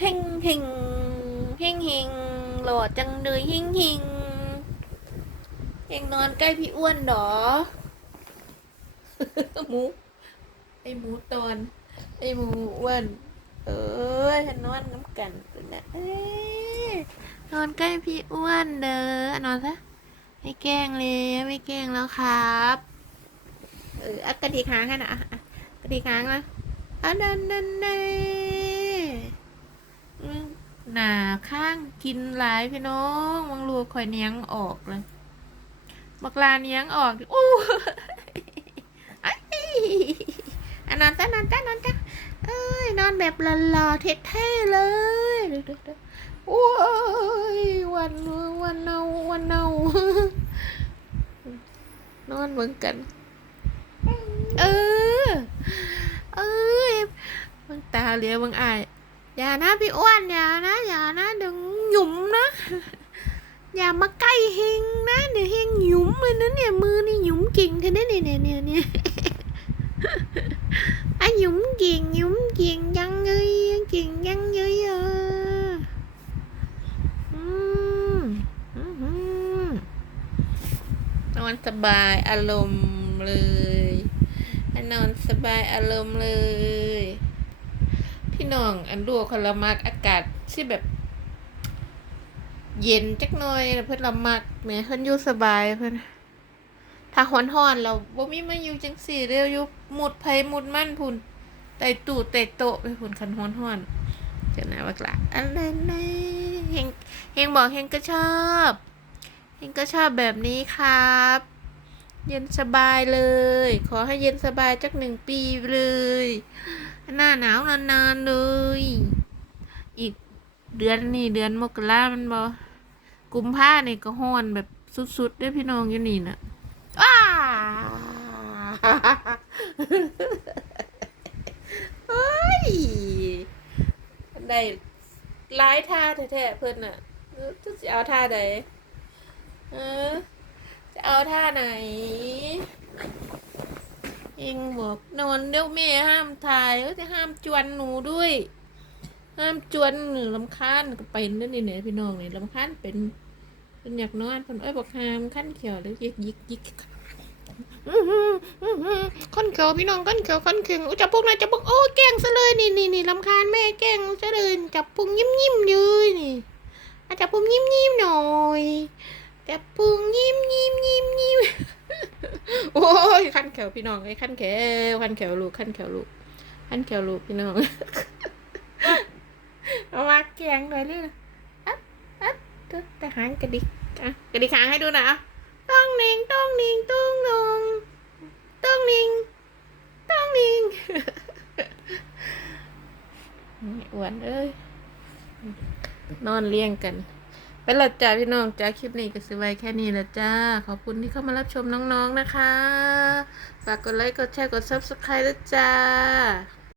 เฮงเฮงเฮงเฮงหล่อจังเลยเฮงเฮงเฮงนอนใกล้พี่อ้วนเหรอหมูไอหมูตอน ไอหมูอ้วนเอ้ยฉันนอนน้ำกันกันนะเอ้ยนอนใกล้พี่อ้วนเด้อนอนซะไม่แกล้งเลยไม่แกล้งแล้วครับเอออะกระดิกหางให้นะอะอะกระดิกหางนะอันนั้นนั่นเน่อืม หนาข้างกินหลายพี่น้องมังรูคอยเนียงออกเลยบักลาเนียงออกอู้อันนอนจ้านอนจ้านอนจ้าเอ้ยนอนแบบหล่อๆเท่ๆเลยโอ้ยวันวันเนาวันเนานอนเหมือนกัน เออ เอ้ยมึงตาเลียมึงอาย อย่านะพี่อ้วนอย่านะอย่านะเดี๋ยวหยุมนะ อย่ามาใกล้เฮงนะเดี๋ยวเฮงหยุมเลยนะเนี่ยมือนี่หยุมเก่งเท่านั้นเนี่ยเนี่ยเนี่ยเนี่ยอะหยุมเก่งหยุมเก่งยังเลยเก่งยังเลยอะอืมอืมอืมนอนสบายอารมณ์เลยนอนสบายอารมณ์เลย พี่น้อง อันดูคนละมักอากาศที่แบบ เย็นจักหน่อยแล้วเพิ่นละมักแหม่เพิ่นอยู่สบายเพิ่นถ้าฮ้อนๆเราบ่มีมาอยู่จังสี่เร็วอยู่หมุดไผหมุดมั่นพุ่นไต่ตู้ไต่โตไปพุ่นคันฮ้อนๆเจ้าหน้าบักละอันนั้นนี่เฮงเฮงบอกเฮงก็ชอบเฮงก็ชอบแบบนี้ครับเย็นสบายเลย ขอให้เย็นสบายจักหนึ่งปีเลย หนาวนานๆเลย อีกเดือนนี่เดือนมกรามันบอกุมภาเนี่ยก็ห้อนแบบสุดๆด้วยพี่น้องอยู่นี่นะว้าเฮ้ยได้หลายท่าแท้ๆเพิ่อนน่ะจะเอาท่าใดเออจะเอาท่าไหน เองบอกนอนเดี๋ยวแม่ห้ามถ่ายก็จะห้ามจวนหนูด้วย ห้ามจวนหนูลำคาญก็ไปนั่นนี่เนี่ยพี่น้องเนี่ยลำคาญเป็นเป็นอยากนอนคนเอ้ยบอกห้ามขั้นเขียวแล้วยิกยิกยิกอื้อหืออื้อหือขั้นเขียวพี่น้องขั้นเขียวขั้นเขียวอุ๊ยจับพุงนะจับพุงโอ้แกล้งซะเลยนี่นี่นี่ลำคาญแม่แกล้งซะเลยจับพุงยิ้มยิ้มเลยนี่อะจับพุงยิ้มยิ้มหน่อยจับพุงยิ้มยิ้มยิ้มยิ้ม โอ้ยขั้น แขวพี่น้องไอ้ขั้นแขวขั้นแขวลูกขั้นแขวลูกขั้นแขวลูกพี่น้องเอามาแกงหน่อยเลยนะอัดอัดตึ๊แต่หางกระดิกอะกระดิกหางให้ดูนะต้องนิงต้องนิงต้องนงต้องนิงต้องนิงอ้วนเอ้ยนอนเลี้ยงกัน ไปและจ้าพี่น้องจ้าคลิปนี้ก็สิไว้แค่นี้ละจ้า ขอบคุณที่เข้ามารับชมน้องๆนะคะ ฝากกดไลค์ กดแชร์ กด subscribe ด้วยจ้า